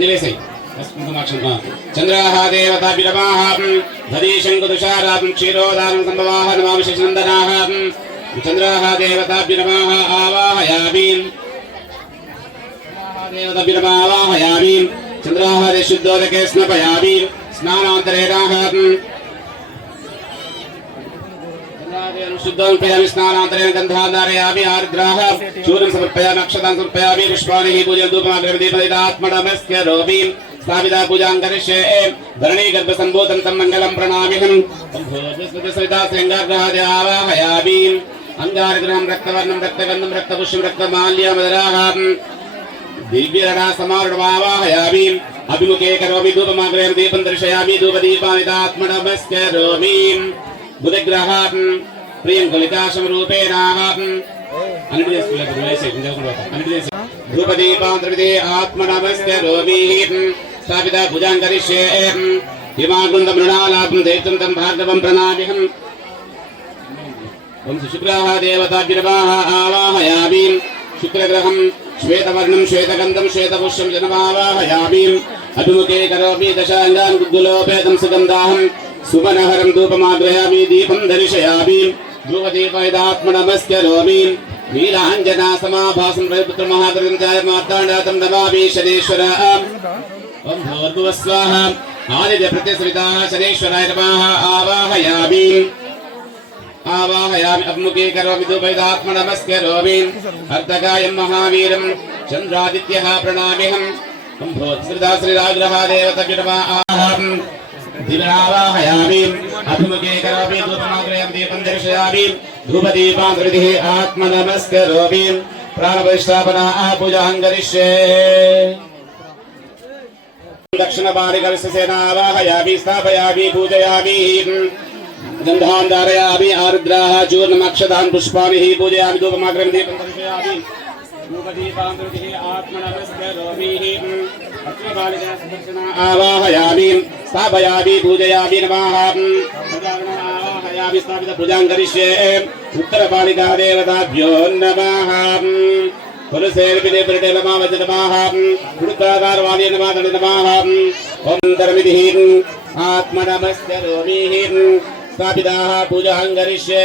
अन्निवेशै चंद्राः देवताभिरमाः धरीशङ्कुतुषाराः क्षीरोदानं सम्भवाः नमामि शशिनन्दनाः चंद्राः देवताभिरमाः आवाहयामि देवताभिरमावाहयामि चंद्राः शुद्धोदके स्नपयामि स्नानान्तरेणाः शुद्धोपयामि स्नानान्तरेण गन्धाधारयामि आर्द्राः चूर्णं समर्पयामि अक्षतां समर्पयामि पुष्पाणि पूजयन्तु दीपदीपात्मनमस्करोमि स्थापिता पूजां करिष्ये धरणी गर्भसम्भूतं तं मङ्गलं प्रणमाम्यहं सविता श्रृङ्गारग्रहाद्यावाहयामि अंगारग्रहं रक्तवर्णं रक्तगन्धं रक्तपुष्पं रक्तमाल्यमदराः दिव्यरणा समारुढमावाहयामि अभिमुखे करोमि धूपमाग्रहं दीपं दर्शयामि धूपदीपामितात्मनमस्करोमि बुधग्रहां प्रियंकुलिकाशं रूपेणाः धूपदीपान्तर्विदे आत्मनमस्करोमि स्थापिता पूजां करिष्ये हिमाकुन्दमृणालाभं दैत्यं तं भार्गवं प्रणमाम्यहम् ओम शुक्राः देवताभिर्वाः आवाहयामि शुक्रग्रहं श्वेतवर्णं श्वेतगन्धं श्वेतपुष्पं जनमावाहयामि अभिमुखे करोमि दशाङ्गान् गुग्गुलोपेतं सुगन्धाहं सुमनहरं धूपमाग्रयामि दीपं दर्शयामि धूपदीपैदात्मनमस्करोमि नीलाञ्जना समाभासं प्रभुपुत्र महाकरं चाय मार्ताण्डातं नमामि शनेश्वर ओम भूर्भुवः स्वाहा आदित्य प्रत्यसविताः शनेश्वराय नमः आवाहयामि आवाहयामि अभिमुखे करोमि धूपैदात्मनमस्करोमि अर्धकायं महावीरं चन्द्रादित्यः प्रणमाम्यहम् ओम भूत्सृता श्रीराग्रहा देवताभिर्वाः दिवावाहयामि अभिमुखे करोमि धूपमाग्रहं दीपं दर्शयामि धूपदीपान्तर्विदे आत्मनमस्करोमि प्राणप्रतिष्ठापना पूजां करिष्ये दक्षिणपाणिकविश्वसेनावाहयामि स्थापयामि पूजयामि गन्धान् धारयामि आर्द्राः चूर्णम् अक्षतान् पुष्पाणि पूजयामि धूपमाग्रहं दीपं दर्शयामि धूपदीपान्तर्विदे आत्मनमस्करोमि आवाहयामि स्थापयामि पूजयामि नमः आवाहयामि स्थापित पूजां करिष्ये उत्तरपाणिका देवताभ्यो नमः पुरुषेर्विदे परिटे नमः वचनमः पुरुषाकारवादी नमः नमः ओम धर्मिधिः आत्मनमस्करोमि स्थापिताः पूजां करिष्ये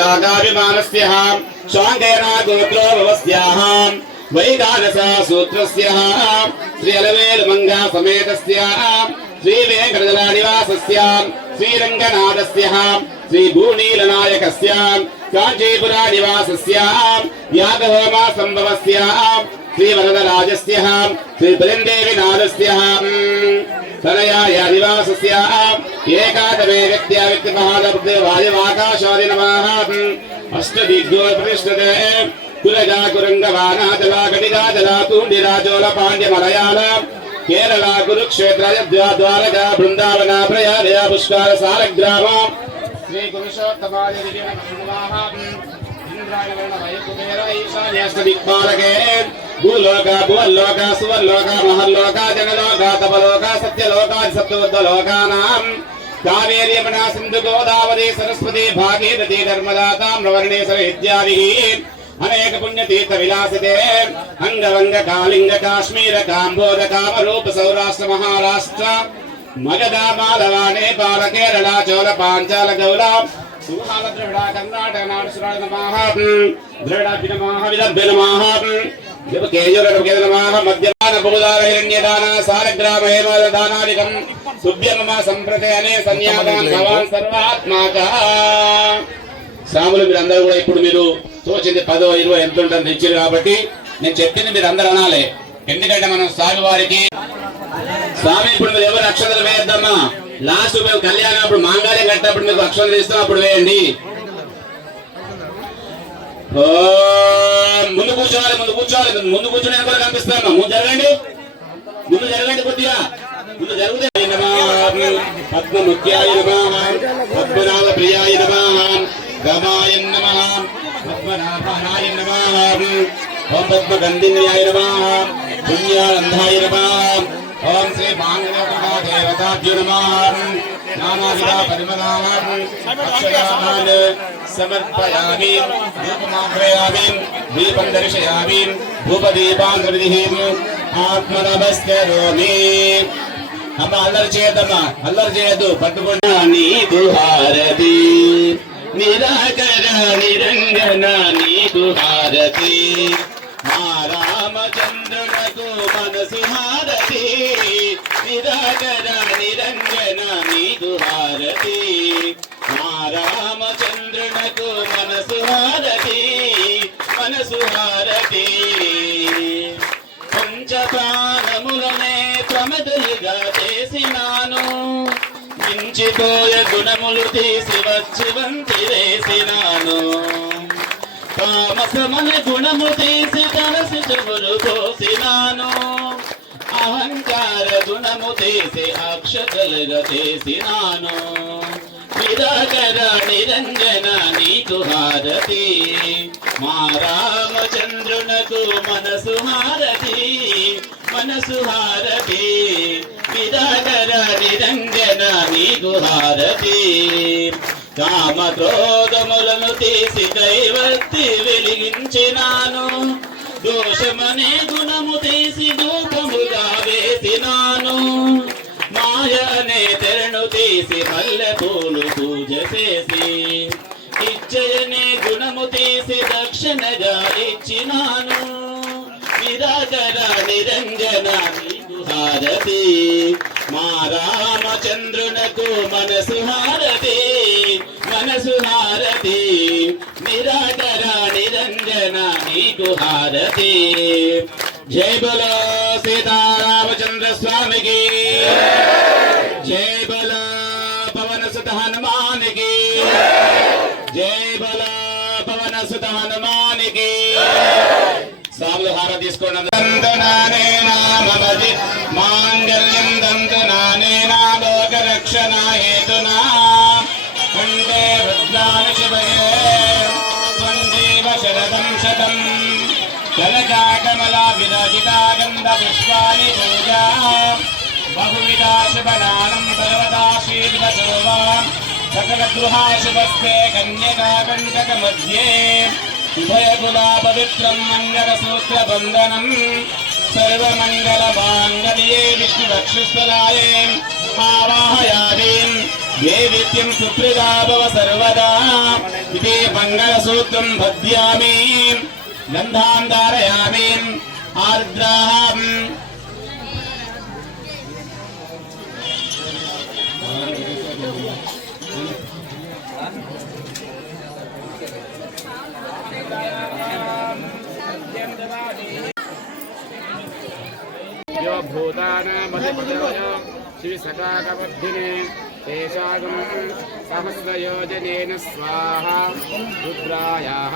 यागाभिमानस्यः स्वाङ्गेना गोत्रो भवस्याः वैगानसा सूत्रस्यः श्री अलवेलमङ्गा समेतस्यः श्री वेङ्कटजलानिवासस्य श्रीरङ्गनाथस्य श्री भूनीलनायकस्य काञ्चीपुरानिवासस्य यागहोमा सम्भवस्य श्री वरदराजस्य श्री बलिन्देविनाथस्य तनयाय निवासस्य एकादमे व्यक्त्या व्यक्तिमहादवायवाकाशादि नमः अष्टदिग्गो प्रतिष्ठते कुलजा कुरंगवाना जला गणिगा जला तूंडिरा चोल पांड्य मलयाल केरला कुरुक्षेत्र द्वारका वृंदावन प्रयाग पुष्कर सालग्राम श्री पुरुषोत्तमाय दिव्यमहाः इंद्राय वर्ण वैकुबेर ईशान्यष्टदिक्पालके भूलोक भुवल्लोक सुवर्लोक महल्लोक जगलोक तपलोक सत्यलोक सप्तोर्ध्वलोकानां कावेरी यमुना सिंधु गोदावरी सरस्वती भागीरथी नर्मदा ताम्रवर्णेश्वरी इत्यादिः अनेक पुण्यतीर्थ विलासिते अंगवंग कालिंग काश्मीर कांबोज कामरूप सौराष्ट्र महाराष्ट्र मगध मालवा नेपाल केरला चोल पांचाल गौला सुहाल द्रविड़ कर्नाटक नाडुसुराज नमः द्रविड़ नमः विदर्भ नमः जब केजर नमः मध्यमान बहुदार हिरण्यदान सालग्राम हेमल दानादिकं सुभ्यमम संप्रतयने सन्यादान भवान सर्वात्माका శ్రాములు మీరందరూ కూడా ఇప్పుడు మీరు తోచింది 10 20 ఎంత ఉంటుందో ఇచ్చారు కాబట్టి నేను చెప్పింది మీరు అందరూ అనాలి. ఎందుకంటే మనం స్వామివారికి స్వామి ఇప్పుడు మీరు ఎవరు అక్షతలు వేయద్దమ్మా. లాస్ట్ మేము కళ్యాణం అప్పుడు మాంగాళ్యం కట్టినప్పుడు మీకు అక్షతలు ఇస్తాం, అప్పుడు వేయండి. ముందు కూర్చోవాలి, ముందు కూర్చోవాలి, ముందు కూర్చొని కూడా కనిపిస్తాను. ముందు జరగండి, ముందు జరగండి, కొద్దిగా ముందు జరుగుతుంది. పద్మముఖ్యాయ నమః, పద్మనాభ ప్రియాయ నమః, గమాయ నమః, పద్మనాభాయ నమః, ఓం పద్మగంధిన్యాయ నమః, పుణ్యానందాయ నమః, ఓం శ్రీ మాంగళ్య దేవతాభ్యో నమః. నానావిధ పరిమళాన్ అక్షయామాన్ సమర్పయామి, దీపమాగ్రయామి, దీపం దర్శయామి, ధూపదీపాన్ ప్రతిదిహం ఆత్మనమస్కరోమి. అమ్మ అల్లరి చేయద్దమ్మా, అల్లరి చేయద్దు, పట్టుకున్నా. నీకు హారతి నిరాకర నిరంజన, నీకు హారతి మా రామచంద్రునకు మనసు హారతి, నిరాకర నిరంజన నీకు హారతి, మా రామచంద్రునకు మనసు హారతి, మనసు హారతి. పంచపానములనే ప్రమదలుగా చేసినాను, మించిపోయ గుణములు తీసి వచ్చి వంతి వేసినాను, తామసమని గుణము తీసి తలసి చెవులు పోసినాను, అహంకార గుణము తీసి అక్షతలుగా చేసినాను, నిరాకర నిరంజన నీకు హారతి, మా రామచంద్రునకు మనసు హారతి, మనసు హారతి, నిరాకర నిరంజన నీకు హారతి. కామక్రోధములను తీసి దైవత్తి వెలిగించినాను, దోషమనే గుణము తీసి దూపముగా వేసినాను, మాయ అనే తెరను తీసి మల్లె పూలు పూజ చేసి, ఇచ్చయనే గుణము తీసి దక్షిణగా ఇచ్చినాను, నిరాకర నిరంజన నీకు హారతి, మా రామచంద్రునకు మనసు హారతి, మనసు హారతి, నిరాకర నిరంజన నీకు హారతి. జై బలో సీతారామచంద్ర స్వామికి, జై బలో పవన సుత హనుమానికి, జై బలో పవన సుత హనుమానికి. స్వాములు హారతి తీసుకోండి. దంతనానే నామమజి మాంగళ్యం దంతనానేనా లోకరక్షణ హేతునా, కంఠే వృద్ధాని శివయే త్వంజీవ శరదం శతం, కనకాకమలా విరచితా గంధ పుష్పాని పూజా, బహువిధా శుభనానం భగవతాశీర్వదో సకల గృహాశుభస్తే కన్యకా కంటక మధ్యే, ఉభయకులా పవిత్రం మంగళసూత్ర బంధనం, సర్వమంగళ మాంగళ్యే విష్ణువక్షస్థలాయే ఆవాహయామి, దేవిత్యం సుప్రదా భవ సర్వదా, ఇదే మంగళసూత్రం బధ్యామి, గంధాం ధారయామి, ఆర్ద్రాహం यो भूतानामधिपतयो श्रीसकाकवर्धिने तेषागं सहस्रयोजनेन स्वाहा, रुद्रायाः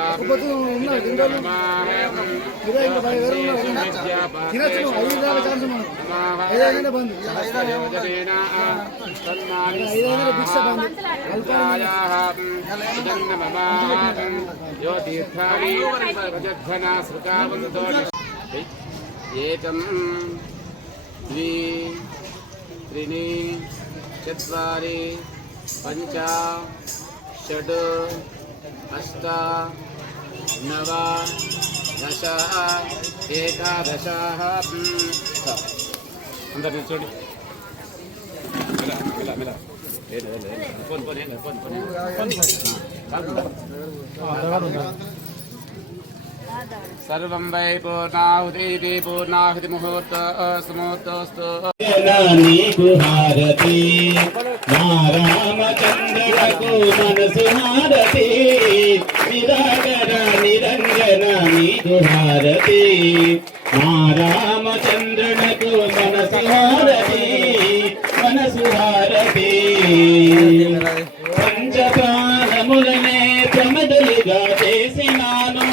यो तीर्थानि प्रजध्वना श्रुतावन्तो एकं द्वि त्रीणि चत्वारि पञ्च षड् अष्ट नव दश एकादश. అందరూ చూడండి, सर्वं वै पूर्णाहुति पूर्णाहुति मुहूर्त सुमुहूर्तोऽस्तु. నీకు హారతి, మా రామచంద్రులకు మనసు హారతి, నిరాకర నిరంజన నీకు హారతి, మా రామచంద్రునకు మనసు హారతి, హారతి పంచప్రాణములనే ప్రమదలిగా చేసినాను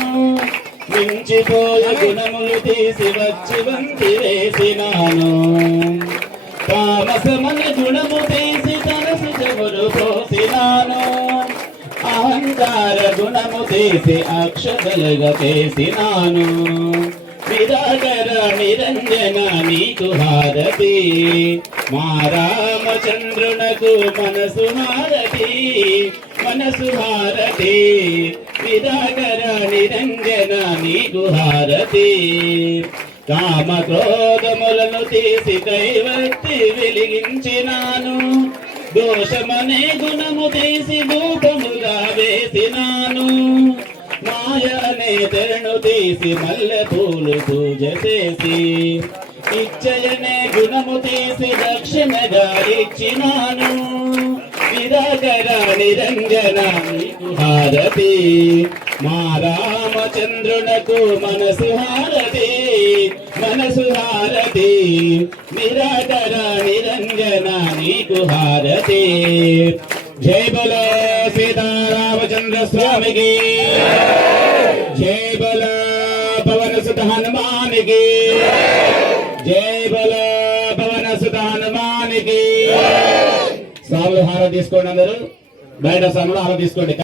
మించిపోయ గుణములు తీసి వచ్చి వంతి వేసినాను తామసమన గుణము తీసి తనసు చెవులు పోసినాను అహంకార గుణము తీసి అక్షతలుగా చేసినాను విరాగర నిరంజన నీకు హారతి మా రామచంద్రునకు మనసు హారతి మనసు హారతి విరాగర నిరంజన నీకు హారతి కామ క్రోధములను తీసి కైవత్తి వెలిగించినాను దోషమనే గుణము తీసి రూపముగా వేసినాను మాయ అనే తెరను తీసి మల్లె పూలు పూజ చేసి ఇచ్చయనే గుణము తీసి దక్షిణగా ఇచ్చినాను విరాగర నిరంజన నీకు హారతి మా రామచంద్రునకు మనసు హారతి మనసు హారతి నిరాగర నిరంజన నీకు హారతి జై బలో సీతారామచంద్ర స్వామికి జై బలో పవన సుత హనుమానికి జై బలో పవన సుత హనుమానికి స్వాములు హారతి తీసుకోండి అందరూ బయట స్వాములు హారతి తీసుకోండి